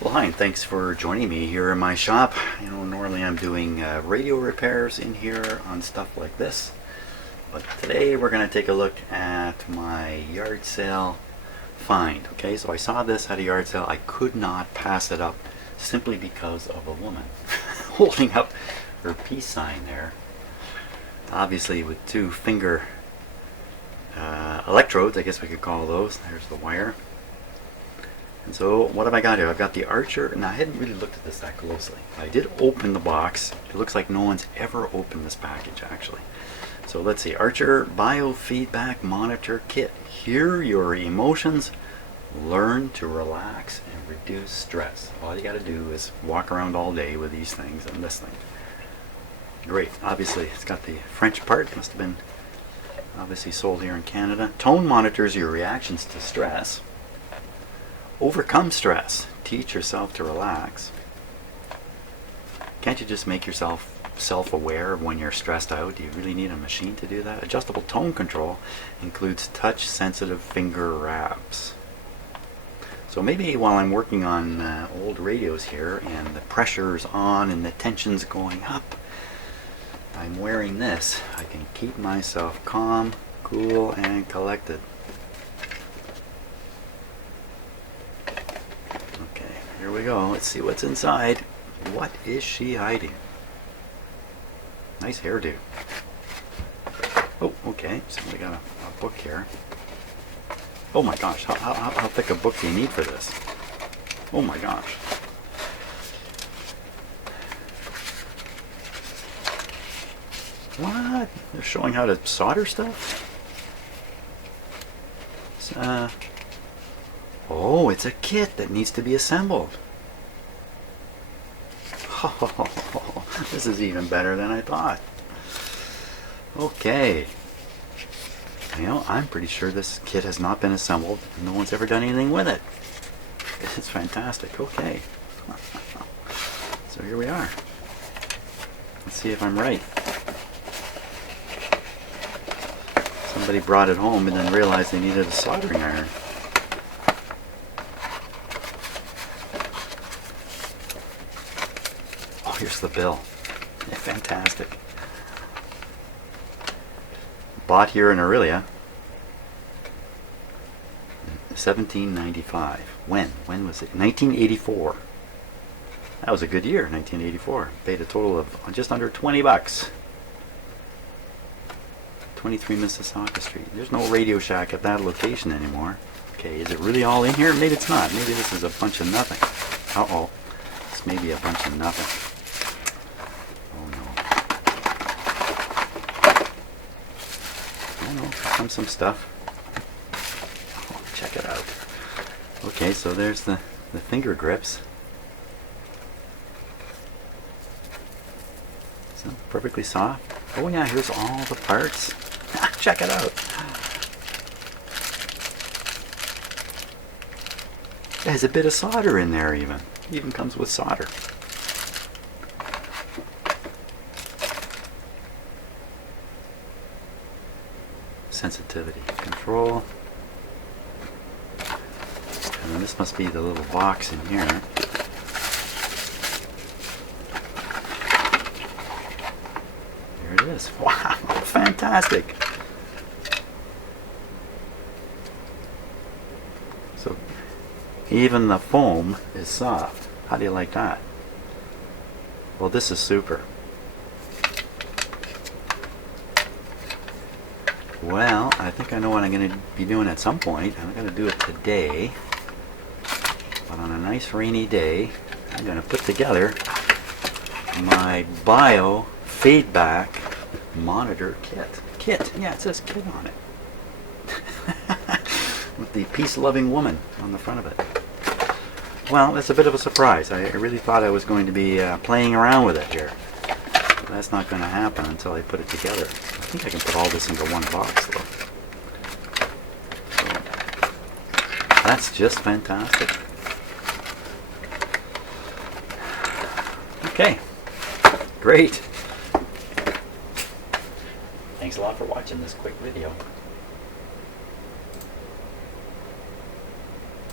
Well, hi, and thanks for joining me here in my shop. You know, normally I'm doing radio repairs in here on stuff like this, but today we're going to take a look at my yard sale find. Okay, so I saw this at a yard sale. I could not pass it up simply because of a woman holding up her peace sign there, obviously with two finger electrodes, I guess we could call those. There's the wire. And so what have I got here? I've got the Archer. Now I hadn't really looked at this that closely. I did open the box. It looks like no one's ever opened this package actually. So let's see. Archer Biofeedback Monitor Kit. Hear your emotions. Learn to relax and reduce stress. All you got to do is walk around all day with these things and this thing. Great. Obviously it's got the French part. Must have been obviously sold here in Canada. Tone monitors your reactions to stress. Overcome stress. Teach yourself to relax. Can't you just make yourself self-aware of when you're stressed out? Do you really need a machine to do that? Adjustable tone control includes touch-sensitive finger wraps. So maybe while I'm working on old radios here and the pressure's on and the tension's going up, I'm wearing this. I can keep myself calm, cool, and collected. Okay, here we go. Let's see what's inside. What is she hiding? Nice hairdo. Oh, okay. So we got a book here. Oh my gosh, how thick a book do you need for this? Oh my gosh. What? They're showing how to solder stuff? Oh, it's a kit that needs to be assembled. Oh, this is even better than I thought. Okay. You know, I'm pretty sure this kit has not been assembled. No one's ever done anything with it. It's fantastic. Okay. So here we are. Let's see if I'm right. Somebody brought it home and then realized they needed a soldering iron. Oh, here's the bill. Yeah, fantastic. Bought here in Aurelia, $17.95. When was it? 1984. That was a good year, 1984. Paid a total of just under 20 bucks. 23 Mississauga Street. There's no Radio Shack at that location anymore. Okay, is it really all in here? Maybe it's not. Maybe this is a bunch of nothing. Uh-oh. This may be a bunch of nothing. Oh no. I know, comes some stuff. Oh, check it out. Okay, so there's the finger grips. So perfectly soft. Oh yeah, here's all the parts. Check it out. There's a bit of solder in there even. It even comes with solder. Sensitivity control. And then this must be the little box in here. There it is. Wow, fantastic. So even the foam is soft. How do you like that? Well, this is super. Well, I think I know what I'm going to be doing at some point. I'm going to do it today. But on a nice rainy day, I'm going to put together my Biofeedback Monitor Kit. Yeah, it says kit on it. With the peace-loving woman on the front of it. Well, that's a bit of a surprise. I really thought I was going to be playing around with it here. But that's not going to happen until I put it together. I think I can put all this into one box though. So, that's just fantastic. Okay, great. Thanks a lot for watching this quick video.